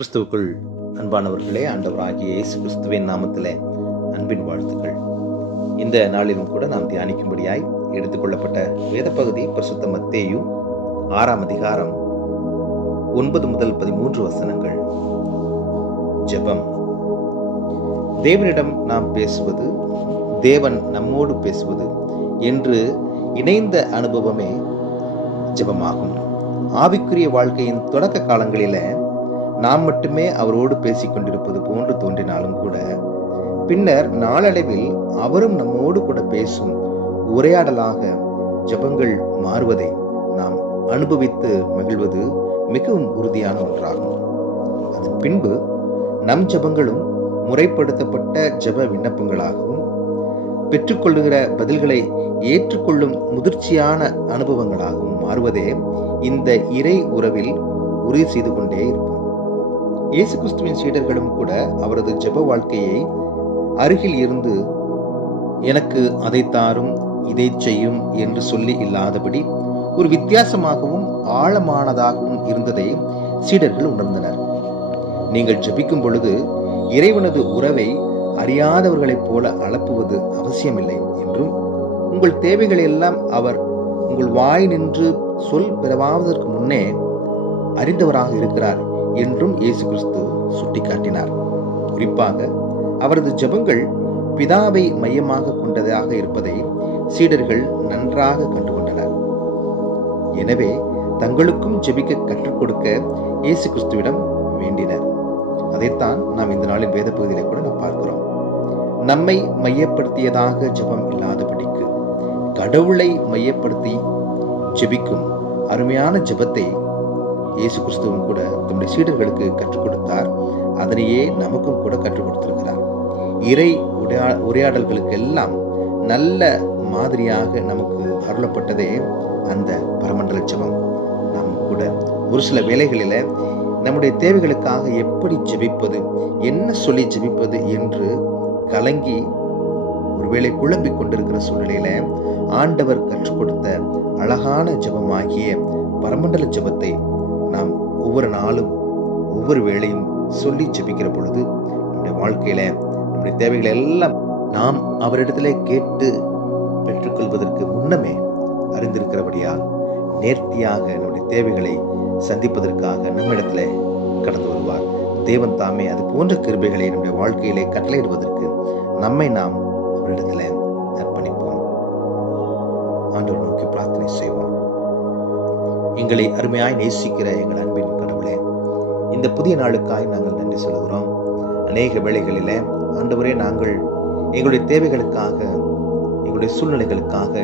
கிறிஸ்துவுக்குள் அன்பானவர்களே, ஆண்டவராகிய இயேசு கிறிஸ்துவின் நாமத்திலே அன்பின் வாழ்த்துக்கள். இந்த நாளிலும் கூட நாம் தியானிக்கும்படியாய் எடுத்துக்கொள்ளப்பட்ட வேத பகுதி பரிசுத்த மத்தேயு 6ஆம் அதிகாரம் 9 முதல் 13 வசனங்கள். ஜெபம். தேவனிடம் நாம் பேசுவது, தேவன் நம்மோடு பேசுவது என்று இணைந்த அனுபவமே ஜெபமாகும். ஆவிக்குரிய வாழ்க்கையின் தொடக்க காலங்களில நாம் மட்டுமே அவரோடு பேசிக் கொண்டிருப்பது போன்று தோன்றினாலும் கூட பின்னர் நாளடைவில் அவரும் நம்மோடு கூட பேசும் உரையாடலாக ஜெபங்கள் மாறுவதை நாம் அனுபவித்து மகிழ்வது மிகவும் உறுதியான ஒன்றாகும். அதன் பின்பு நம் ஜெபங்களும் முறைப்படுத்தப்பட்ட ஜெப விண்ணப்பங்களாகவும் பெற்றுக்கொள்ளுகிற பதில்களை ஏற்றுக்கொள்ளும் முதிர்ச்சியான அனுபவங்களாகவும் மாறுவதே இந்த இறை உறவில் உறுதி செய்து கொண்டே இருப்போம். இயேசு கிறிஸ்துவின் சீடர்களும் கூட அவரது ஜெப வாழ்க்கையை அருகில் இருந்து எனக்கு அதை தாரும், இதை செய்யும் என்று சொல்லி இல்லாதபடி ஒரு வித்தியாசமாகவும் ஆழமானதாகவும் இருந்ததை சீடர்கள் உணர்ந்தனர். நீங்கள் ஜெபிக்கும் பொழுது இறைவனது உறவை அறியாதவர்களைப் போல அளப்புவது அவசியமில்லை என்றும், உங்கள் தேவைகளை எல்லாம் அவர் உங்கள் வாய் நின்று சொல் பிறவாவதற்கு முன்னே அறிந்தவராக இருக்கிறார் என்றும் இயேசு கிறிஸ்து சுட்டிக்காட்டினார். குறிப்பாக அவரது ஜெபங்கள் பிதாவை மையமாக கொண்டதாக இருப்பதை சீடர்கள் நன்றாக கண்டுகொண்டனர். எனவே தங்களுக்கும் ஜெபிக்க கற்றுக் கொடுக்க இயேசு கிறிஸ்துவிடம் வேண்டினர். அதைத்தான் நாம் இந்த நாளின் வேத பகுதியிலே கூட நாம் பார்க்கிறோம். நம்மை மையப்படுத்தியதாக ஜெபம் இல்லாதபடிக்கு கடவுளை மையப்படுத்தி ஜெபிக்கும் அருமையான ஜெபத்தை இயேசு கிறிஸ்துவும் கூட தம்முடைய சீடர்களுக்கு கற்றுக் கொடுத்தார். அதனையே நமக்கும் கூட கற்றுக் கொடுத்திருக்கிறார். இறை உரையாடல்களுக்கு எல்லாம் நல்ல மாதிரியாக நமக்கு அருளப்பட்டதே அந்த பரமண்டல ஜெபம். நாம் கூட ஒரு சில வேளைகளில நம்முடைய தேவைகளுக்காக எப்படி ஜெபிப்பது, என்ன சொல்லி ஜெபிப்பது என்று கலங்கி ஒருவேளை குழம்பிக் கொண்டிருக்கிற சூழ்நிலையில ஆண்டவர் கற்றுக் கொடுத்த அழகான ஜெபமாகிய பரமண்டல ஜெபத்தை நாம் ஒவ்வொரு நாளும் ஒவ்வொரு வேளையும் சொல்லி ஜெபிக்கிற பொழுது நம்முடைய வாழ்க்கையில நம்முடைய தேவைகளை எல்லாம் நாம் அவரிடத்திலே கேட்டு பெற்றுக்கொள்வதற்கு முன்னமே அறிந்திருக்கிறபடியால் நேர்த்தியாக நம்முடைய தேவைகளை சந்திப்பதற்காக நம்மிடத்திலே கடந்து வருவார். தேவன் தாமே அது போன்ற கிருபைகளை நம்முடைய வாழ்க்கையிலே கட்டளையிடுவதற்கு நம்மை நாம் அவரிடத்திலே அர்ப்பணிப்போம். ஆண்டவர் நோக்கி பிரார்த்தனை செய்வோம். எங்களை அருமையாய் நேசிக்கிற எங்கள் அன்பின் கடவுளே, இந்த புதிய நாளுக்காய் நாங்கள் நன்றி சொல்கிறோம். அநேக வேளைகளிலே ஆண்டவரே, நாங்கள் எங்களுடைய தேவைகளுக்காக, எங்களுடைய சூழ்நிலைகளுக்காக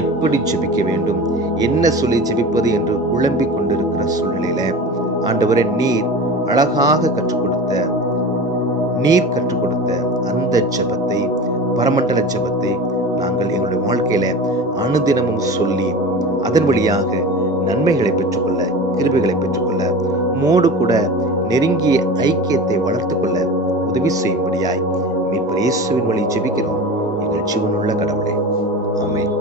எப்படி ஜெபிக்க வேண்டும், என்ன சொல்லி ஜெபிப்பது என்று குழம்பிக் கொண்டிருக்கிற சூழ்நிலையில ஆண்டவரே, நீர் அழகாக கற்றுக் கொடுத்த அந்த ஜெபத்தை, பரமண்டல ஜெபத்தை நாங்கள் எங்களுடைய வாழ்க்கையில அனுதினமும் சொல்லி அதன் வழியாக நன்மைகளை பெற்றுக்கொள்ள, கிருபைகளை பெற்றுக்கொள்ள, மோடு கூட நெருங்கிய ஐக்கியத்தை வளர்த்துக் கொள்ள உதவி செய்யும்படியாய் மீட்பர் இயேசுவின் வழி ஜெபிக்கிறோம் எங்கள் ஜீவனுள்ள கடவுளே. ஆமென்.